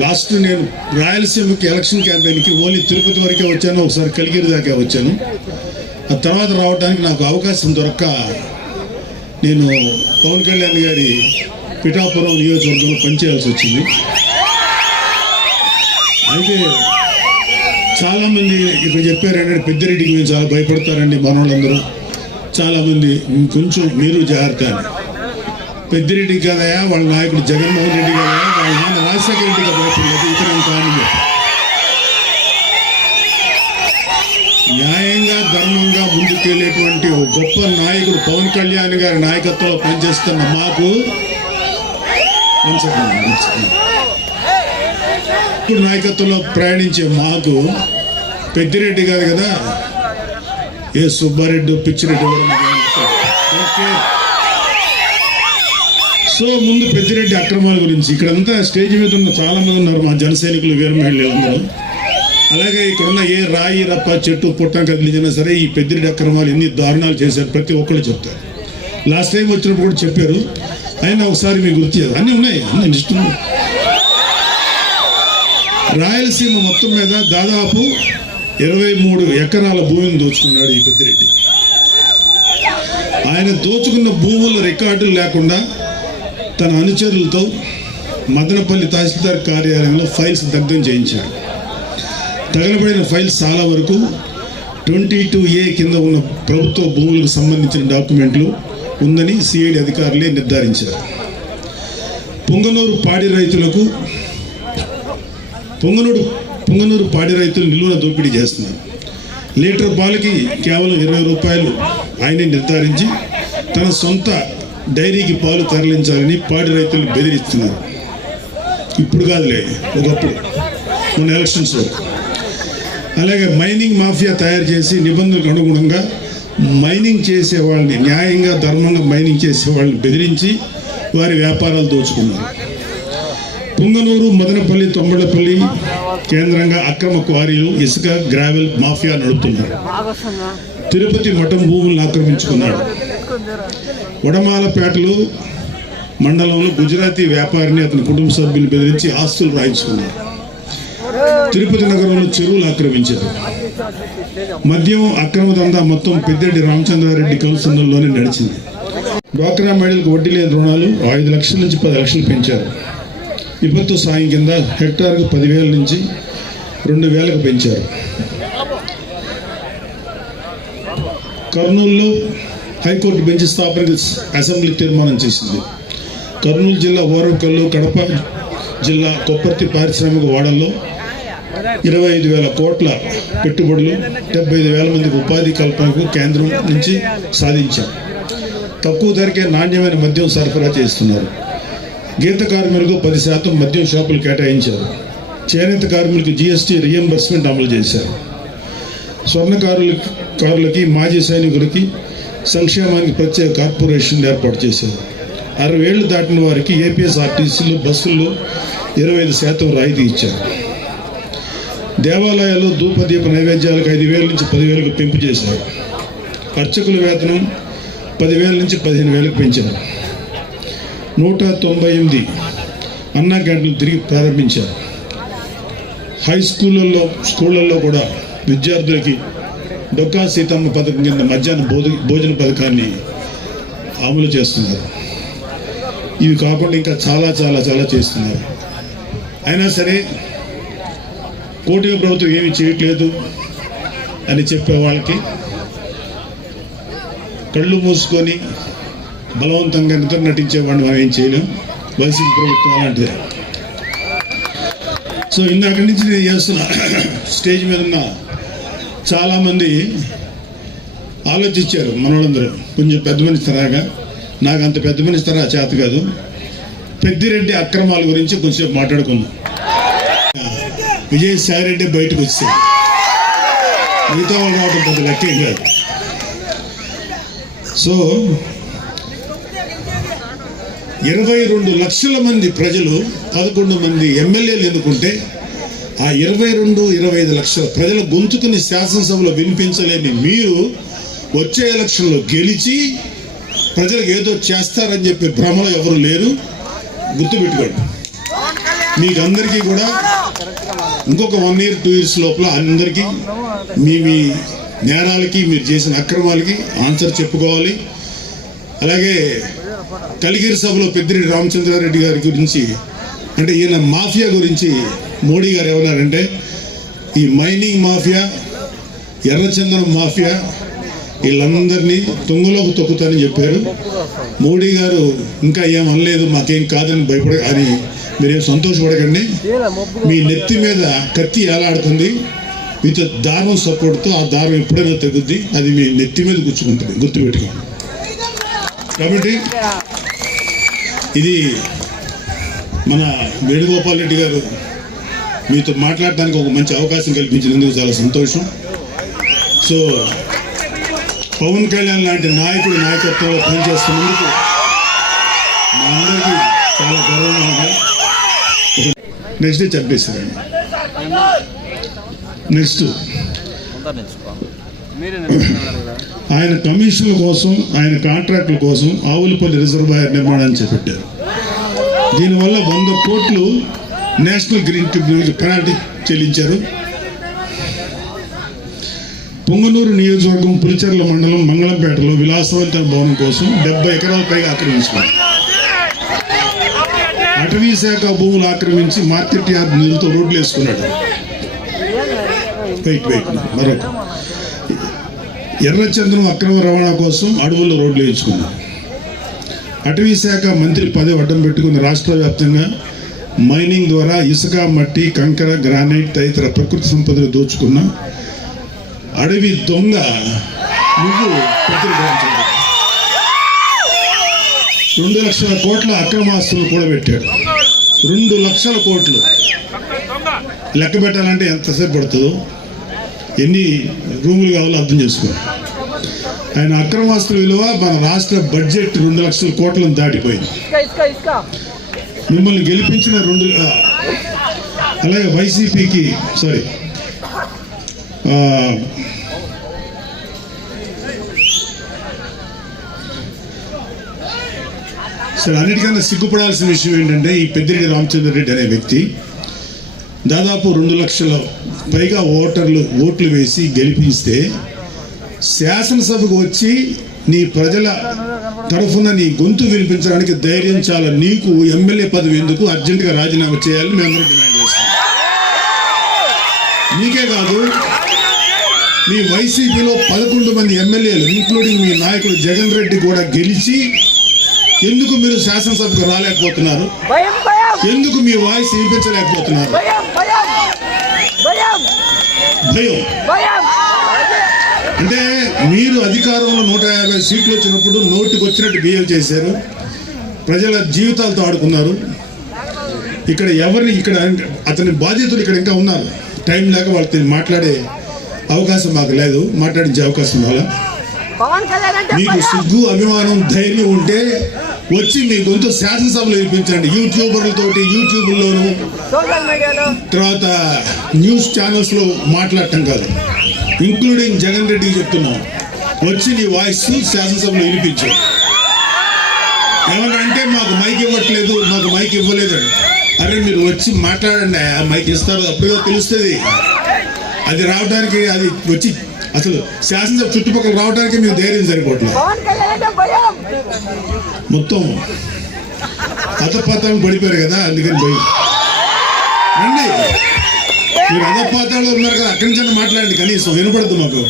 Last నేను రాయలసీమకి election క్యాంపెయిన్కి only Tirupati వరకే వచ్చాను ఒకసారి కలిగిరి దాకా వచ్చాను. ఆ తర్వాత రావడానికి నాకు అవకాశం దొరక్క నేను పవన్ కళ్యాణ్ గారి పిఠాపురం నియోజకవర్గంలో పనిచేయాల్సి వచ్చింది. అయితే చాలామంది ఇక్కడ చెప్పారు ఏంటంటే మేము చాలా భయపడతారండి మనోళ్ళందరూ. చాలామంది కొంచెం మీరు జాగ్రత్త అని. పెద్దిరెడ్డి కదయా వాళ్ళ నాయకుడు జగన్మోహన్ రెడ్డి కదయా వాళ్ళ నాన్న రాజశేఖర రెడ్డి కదా ఇతరం కానీ న్యాయంగా ధర్మంగా ముందుకెళ్ళేటువంటి ఒక గొప్ప నాయకుడు పవన్ కళ్యాణ్ గారి నాయకత్వంలో పనిచేస్తున్న మాకు ఇప్పుడు నాయకత్వంలో ప్రయాణించే మాకు పెద్దిరెడ్డి కాదు కదా ఏ సుబ్బారెడ్డి పిచ్చిరెడ్డి కూడా ఓకే. సో ముందు పెద్దిరెడ్డి అక్రమాల గురించి. ఇక్కడంతా స్టేజ్ మీద ఉన్న చాలా మంది ఉన్నారు మా జనసైనికులు వీర మహిళలు అలాగే ఇక్కడ ఉన్న ఏ రాయి రప్ప చెట్టు పుట్టం కదిలించినా సరే ఈ పెద్దిరెడ్డి అక్రమాలు ఎన్ని దారుణాలు చేశారు ప్రతి ఒక్కళ్ళు చెప్తారు. లాస్ట్ టైం వచ్చినప్పుడు కూడా చెప్పారు. అయినా ఒకసారి మీకు గుర్తు చేయాలి అన్నీ ఉన్నాయి. అన్నీ లిస్ట్ రాయలసీమ మొత్తం మీద దాదాపు ఇరవై మూడు ఎకరాల భూమిని దోచుకున్నాడు ఈ పెద్దిరెడ్డి. ఆయన దోచుకున్న భూముల రికార్డులు లేకుండా తన అనుచరులతో మదనపల్లి తహసీల్దార్ కార్యాలయంలో ఫైల్స్ దగ్ధం చేయించాడు. తగలబడిన ఫైల్స్ చాలా వరకు ట్వంటీ టూ ఏ కింద ఉన్న ప్రభుత్వ భూములకు సంబంధించిన డాక్యుమెంట్లు ఉందని సిఐడి అధికారులే నిర్ధారించారు. పొంగనూరు పాడి రైతులకు పొంగనూరు పొంగనూరు పాడి రైతులు నిలువున దోపిడీ చేస్తున్నారు. లీటర్ పాలకి కేవలం ఇరవై రూపాయలు ఆయనే నిర్ధారించి తన సొంత డైరీకి పాలు తరలించాలని పాడి రైతులు బెదిరిస్తున్నారు. ఇప్పుడు కాదులే ఒకప్పుడు మన ఎలక్షన్స్ వరకు అలాగే మైనింగ్ మాఫియా తయారు చేసి నిబంధనలకు అనుగుణంగా మైనింగ్ చేసే వాళ్ళని న్యాయంగా ధర్మంగా మైనింగ్ చేసే వాళ్ళని బెదిరించి వారి వ్యాపారాలు దోచుకున్నారు. పుంగనూరు మదనపల్లి తొమ్మడపల్లి కేంద్రంగా అక్రమ క్వారీలు ఇసుక గ్రావెల్ మాఫియా నడుపుతున్నారు. తిరుపతి మఠం భూములను ఆక్రమించుకున్నాడు. వడమాలపేటలో మండలంలో గుజరాతీ వ్యాపారిని అతని కుటుంబ సభ్యులు బెదిరించి ఆస్తులు రాయించుకున్నారు. తిరుపతి నగరంలో చెరువులు ఆక్రమించారు. మద్యం అక్రమ దందా మొత్తం పెద్దిరెడ్డి రామచంద్రారెడ్డి కలుసుందంలోనే నడిచింది. డ్వాక్రా మహిళలకు వడ్డీ లేని రుణాలు ఐదు లక్షల నుంచి పది లక్షలు పెంచారు. విపత్తు సాయం కింద హెక్టార్కు పదివేల నుంచి రెండు వేలకు పెంచారు. కర్నూలులో హైకోర్టు బెంచ్ స్థాపనకు అసెంబ్లీ తీర్మానం చేసింది. కర్నూలు జిల్లా ఓరవకల్లు కడప జిల్లా కొప్పర్తి పారిశ్రామిక వాడల్లో ఇరవై ఐదు వేల కోట్ల పెట్టుబడులు డెబ్బై ఐదు వేల మందికి ఉపాధి కల్పనకు కేంద్రం నుంచి సాధించాం. తక్కువ ధరకే నాణ్యమైన మద్యం సరఫరా చేస్తున్నారు. గీత కార్మికులకు పది శాతం మద్యం షాపులు కేటాయించారు. చేనేత కార్మికులకు జీఎస్టీ రియంబర్స్మెంట్ అమలు చేశారు. స్వర్ణకారులు కారులకి మాజీ సైనికులకి సంక్షేమానికి ప్రత్యేక కార్పొరేషన్ ఏర్పాటు చేశారు. అరవై ఏళ్ళు దాటిన వారికి ఏపీఎస్ఆర్టీసీలు బస్సుల్లో ఇరవై ఐదు శాతం రాయితీ ఇచ్చారు. దేవాలయాలు ధూపదీప నైవేద్యాలకు ఐదు వేల నుంచి పదివేలకు పెంపు చేశారు. అర్చకుల వేతనం పదివేల నుంచి పదిహేను వేలకు పెంచారు. నూట తొంభై ఎనిమిది అన్నా క్యాంటీన్లు తిరిగి ప్రారంభించారు. హై స్కూళ్ళల్లో స్కూళ్ళల్లో కూడా విద్యార్థులకి డొక్కా సీతమ్మ పథకం కింద మధ్యాహ్న భోజన పథకాన్ని అమలు చేస్తున్నారు. ఇవి కాకుండా ఇంకా చాలా చాలా చాలా చేస్తున్నారు. అయినా సరే కూటమి ప్రభుత్వం ఏమి చేయట్లేదు అని చెప్పే వాళ్ళకి కళ్ళు మూసుకొని బలవంతంగా నిద్ర నటించేవాడిని మనం ఏం చేయలేం. వైసీపీ ప్రభుత్వం అలాంటిదే. సో ఇందాక నుంచి నేను చేస్తున్న స్టేజ్ మీద ఉన్న చాలామంది ఆలోచించారు మనోళ్ళందరూ. కొంచెం పెద్ద మనిషి తరాగా నాకు అంత పెద్ద మనిషి తరా చేత కాదు. పెద్దిరెడ్డి అక్రమాల గురించి కొంచెం మాట్లాడుకుందాం. విజయసాయి రెడ్డి బయటకు వచ్చాడు మిగతా వాళ్ళు రావడం పెద్ద లెక్కేం కాదు. సో ఇరవై రెండు లక్షల మంది ప్రజలు పదకొండు మంది ఎమ్మెల్యేలు ఎన్నుకుంటే ఆ ఇరవై రెండు ఇరవై ఐదు లక్షల ప్రజల గొంతుకుని శాసనసభలో వినిపించలేని మీరు వచ్చే ఎలక్షన్లో గెలిచి ప్రజలకు ఏదో చేస్తారని చెప్పే భ్రమలో ఎవరు లేరు. గుర్తుపెట్టుకోండి. మీకు అందరికీ కూడా ఇంకొక వన్ ఇయర్ టూ ఇయర్స్ లోపల అందరికీ మీ మీ నేరాలకి మీరు చేసిన అక్రమాలకి ఆన్సర్ చెప్పుకోవాలి. అలాగే కలిగిరి సభలో పెద్దిరెడ్డి రామచంద్రారెడ్డి గారి గురించి అంటే ఈయన మాఫియా గురించి మోడీ గారు ఏమన్నారంటే ఈ మైనింగ్ మాఫియా ఎర్రచందనం మాఫియా వీళ్ళందరినీ తుంగలోకి తొక్కుతారని చెప్పారు. మోడీ గారు ఇంకా ఏం అనలేదు మాకేం కాదని భయపడ అని మీరేం సంతోషపడకండి. మీ నెత్తి మీద కత్తి ఏలాడుతుంది విత్ దారం సపోర్ట్తో ఆ దారం ఎప్పుడైనా తగ్గుద్ది అది మీ నెత్తి మీద గుచ్చుకుంటుంది గుర్తుపెట్టుకోండి కాబట్టి ఇది మన వేణుగోపాల్ రెడ్డి గారు మీతో మాట్లాడడానికి ఒక మంచి అవకాశం కల్పించినందుకు చాలా సంతోషం. సో పవన్ కళ్యాణ్ లాంటి నాయకుడు నాయకత్వంలో పనిచేస్తున్నందుకు మా అందరికీ చాలా గర్వంగా ఉంది. నెక్స్ట్ డే చంపేశారండి నెక్స్ట్. ఆయన కమిషన్ల కోసం ఆయన కాంట్రాక్టుల కోసం ఆవులపల్లి రిజర్వాయర్ నిర్మాణాన్ని చేపట్టారు. దీనివల్ల వంద కోట్లు నేషనల్ గ్రీన్ ట్రిబ్యునల్ పెనాల్టీ చెల్లించారు. పొంగనూరు నియోజకవర్గం పులిచెర్ల మండలం మంగళంపేటలో విలాసవంత భవనం కోసం డెబ్బై ఎకరాల పైగా ఆక్రమించుకున్నారు అటవీ శాఖ భూములు ఆక్రమించి మార్కెట్ యార్డ్ నిధులతో రోడ్లు వేసుకున్నాడు. వెయిట్ వెయిట్ మరొక. ఎర్రచంద్రం అక్రమ రవాణా కోసం అడవుల్లో రోడ్లు వేయించుకున్నారు అటవీ శాఖ మంత్రి పదవి అడ్డం పెట్టుకుని రాష్ట్ర వ్యాప్తంగా మైనింగ్ ద్వారా ఇసుక మట్టి కంకర గ్రానైట్ తదితర ప్రకృతి సంపదలు దోచుకున్న అడవి దొంగ నువ్వు రెండు లక్షల కోట్ల అక్రమాస్తులు కూడా పెట్టాడు రెండు లక్షల కోట్లు. లెక్క పెట్టాలంటే ఎంతసేపు పడుతుందో? ఎన్ని రూములు కావాలో అర్థం చేసుకో ఆయన అక్రమాస్తుల విలువ మన రాష్ట్ర బడ్జెట్ రెండు లక్షల కోట్లను దాటిపోయింది. మిమ్మల్ని గెలిపించిన రెండు అలాగే వైసీపీకి సారీ సరే అన్నిటికన్నా సిగ్గుపడాల్సిన విషయం ఏంటంటే ఈ పెద్దిరెడ్డి రామచంద్ర రెడ్డి అనే వ్యక్తి దాదాపు రెండు లక్షల పైగా ఓటర్లు ఓట్లు వేసి గెలిపిస్తే శాసనసభకు వచ్చి నీ ప్రజల తరఫున నీ గొంతు వినిపించడానికి ధైర్యం చాలా. నీకు ఎమ్మెల్యే పదవి ఎందుకు? అర్జెంటుగా రాజీనామా చేయాలని మేమందరం డిమాండ్ చేస్తాం నీకే కాదు మీ వైసీపీలో పదకొండు మంది ఎమ్మెల్యేలు ఇంక్లూడింగ్ మీ నాయకుడు జగన్ రెడ్డి కూడా గెలిచి ఎందుకు మీరు శాసనసభకు రాలేకపోతున్నారు? ఎందుకు మీ వాయిస్ వినిపించలేకపోతున్నారు? భయం. అంటే మీరు అధికారంలో నూట యాభై సీట్లు వచ్చినప్పుడు నోటికి వచ్చినట్టు బిహేవ్ చేశారు. ప్రజల జీవితాలతో ఆడుకున్నారు. ఇక్కడ ఎవరిని ఇక్కడ అతని బాధ్యతలు ఇక్కడ ఇంకా ఉన్నారు. టైం లేక వాళ్ళతో మాట్లాడే అవకాశం మాకు లేదు. మాట్లాడించే అవకాశం రాలా అంటే మీకు సిగ్గు అభిమానం ధైర్యం ఉంటే వచ్చి మీ గొంతు శాసనసభలో వినిపించండి. యూట్యూబర్లతోటి యూట్యూబ్లోను తర్వాత న్యూస్ ఛానల్స్లో మాట్లాడటం కాదు. ఇంక్లూడింగ్ జగన్ రెడ్డికి చెప్తున్నాం. వచ్చి నీ వాయిస్ శాసనసభలో వినిపించు. ఏమన్నా మాకు మైక్ ఇవ్వట్లేదు మాకు మైక్ ఇవ్వలేదు అరే మీరు వచ్చి మాట్లాడండి ఆ మైక్ ఇస్తారు అప్పుడుగా తెలుస్తుంది. అది రావడానికి అది వచ్చి అసలు శాసనసభ చుట్టుపక్కల రావడానికి మీకు ధైర్యం సరిపోవట్లేదు. మొత్తం అధపాతాలు పడిపోయారు కదా అందుకని భయం రండి. మీరు అధపాతాలు ఉన్నారు కదా అక్కడి నుంచి మాట్లాడండి కనీసం వినపడదు మాకు.